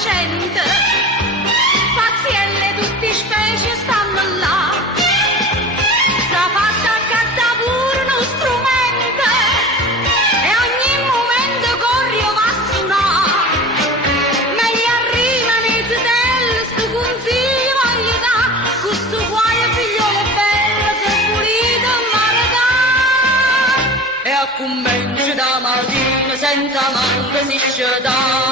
adolescente, pazielle tutti specie stanno là, la fatta accatta pure uno strumento e ogni momento corri o va a suonare, meglio arriva nei tutelli sto consiglio voglio da, questo guaio figliolo bello che pulito mare da, e a commento da mattina senza manco si sceda.